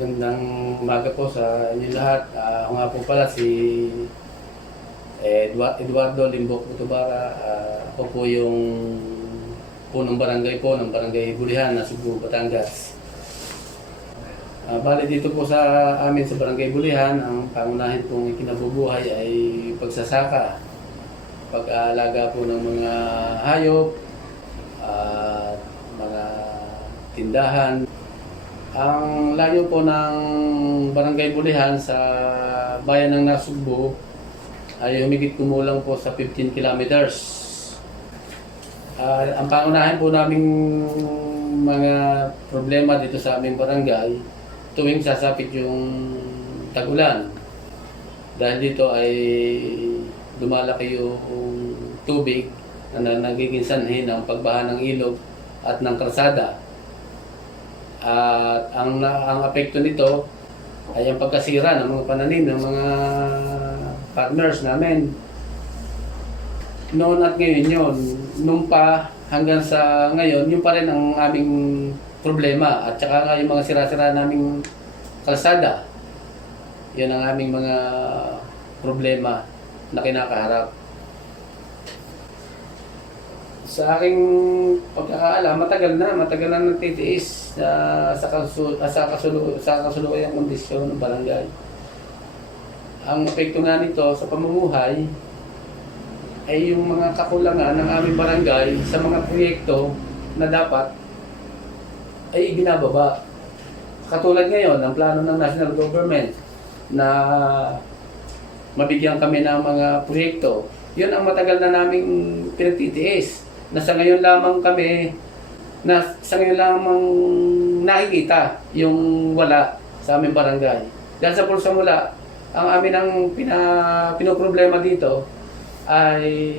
Magandang umaga po sa inyo lahat. Ako nga po pala si Eduardo Limbok Utubara. Ako po yung punong barangay po ng Barangay Bulihan na Cebu, Batangas. Bali dito po sa amin sa Barangay Bulihan, ang pangunahin pong ikinabubuhay ay pagsasaka, pag-aalaga po ng mga hayop, mga tindahan. Ang layo po ng Barangay Bulihan sa bayan ng Nasugbu ay humigit kumulang po sa 15 kilometers. Ang pangunahin po naming mga problema dito sa aming barangay tuwing sasapit yung tag-ulan. Dahil dito ay lumalaki yung tubig na nagiging sanhi ng pagbaha ng ilog at ng kalsada. At ang apekto nito ay ang pagkasira ng mga pananim ng mga farmers namin. Noon at ngayon yun, nung pa hanggang sa ngayon, yun pa rin ang aming problema. At saka nga yung mga sira-sira naming kalsada, yun ang aming mga problema na kinakaharap. Sa aking pagkakaalam, matagal na nagtitiis sa kasulukuyang kondisyon ng barangay. Ang epekto nga nito sa pamumuhay ay yung mga kakulangan ng aming barangay sa mga proyekto na dapat ay ibinababa. Katulad ngayon, ang plano ng national government na mabigyan kami ng mga proyekto, yun ang matagal na naming pinagtitiis. Sa ngayon lamang nakikita yung wala sa aming barangay. Dahil sa pulsa mula, ang amin ang pinoproblema dito ay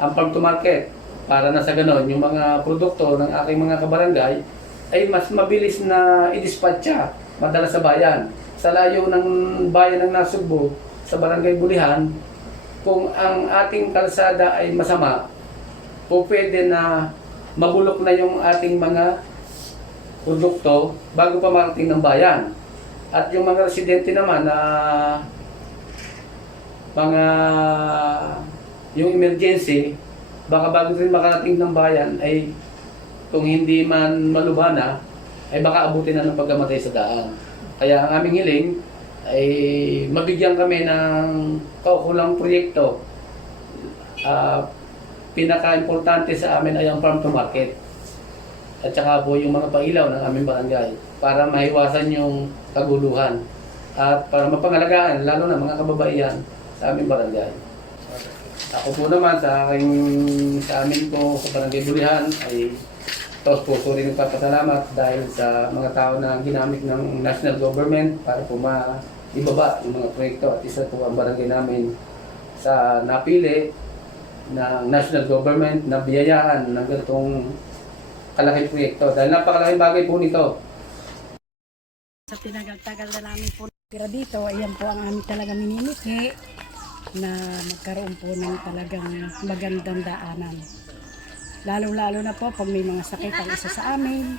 ang pag-to-market. Para na sa ganon, yung mga produkto ng aking mga kabarangay ay mas mabilis na i-dispatcha madala sa bayan. Sa layo ng bayan ng Nasugbu, sa Barangay Bulihan, kung ang ating kalsada ay masama, o pwede na mabulok na yung ating mga produkto bago pa marating ng bayan. At yung mga residente naman na yung emergency, baka bago rin makarating ng bayan ay kung hindi man malubana, ay baka abutin na ng pagkamatay sa daan. Kaya ang aming hiling ay mabigyan kami ng kaukulang proyekto. Pinaka-importante sa amin ay ang farm to market at saka po yung mga pailaw ng aming barangay para mahiwasan yung kaguluhan at para mapangalagaan lalo na mga kababaihan sa aming barangay. Ako po naman sa amin po sa Barangay Bulihan ay taos puso rin nagpapasalamat dahil sa mga tao na ginamit ng national government para po maibaba yung mga proyekto at isa po ang barangay namin sa napili ng national government na biyayaan ng ganitong kalaking proyekto dahil napakalaking bagay po nito. Sa tinagal-tagal na namin po tira dito, ayan po ang aming talaga minimiti na magkaroon po ng talagang magandang daanan. Lalo-lalo na po pag may mga sakit ang isa sa amin,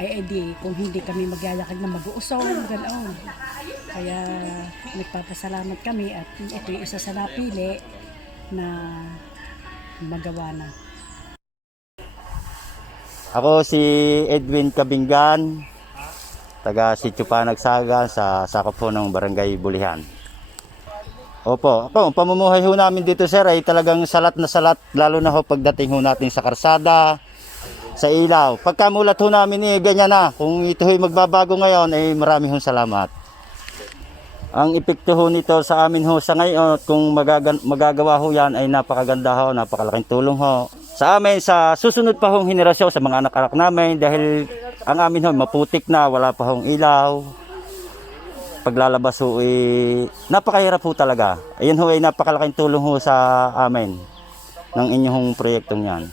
ay edi kung hindi kami magyayakag na mag-uusong, ganoon. Kaya nagpapasalamat kami at ito yung isa sa napili na magawa na. Ako si Edwin Kabinggan, taga Sitio Panagsaga sa sakop po ng Barangay Bulihan. Opo, ang pamumuhay ho namin dito sir ay talagang salat na salat, lalo na ho pagdating ho natin sa karsada, sa ilaw. Pagkamulat ho namin ganyan na, kung ito ho'y magbabago ngayon ay marami hong salamat. Ang epekto ho nito sa amin ho sa ngayon, kung magagawa ho yan ay napakaganda ho, napakalaking tulong ho. Sa amin, sa susunod pa hong henerasyon, sa mga anak-anak namin, dahil ang amin ho maputik na, wala pa hong ilaw. Paglalabas ho napakahirap ho talaga. Ayun ho ay napakalaking tulong ho sa amin ng inyong proyektong yan.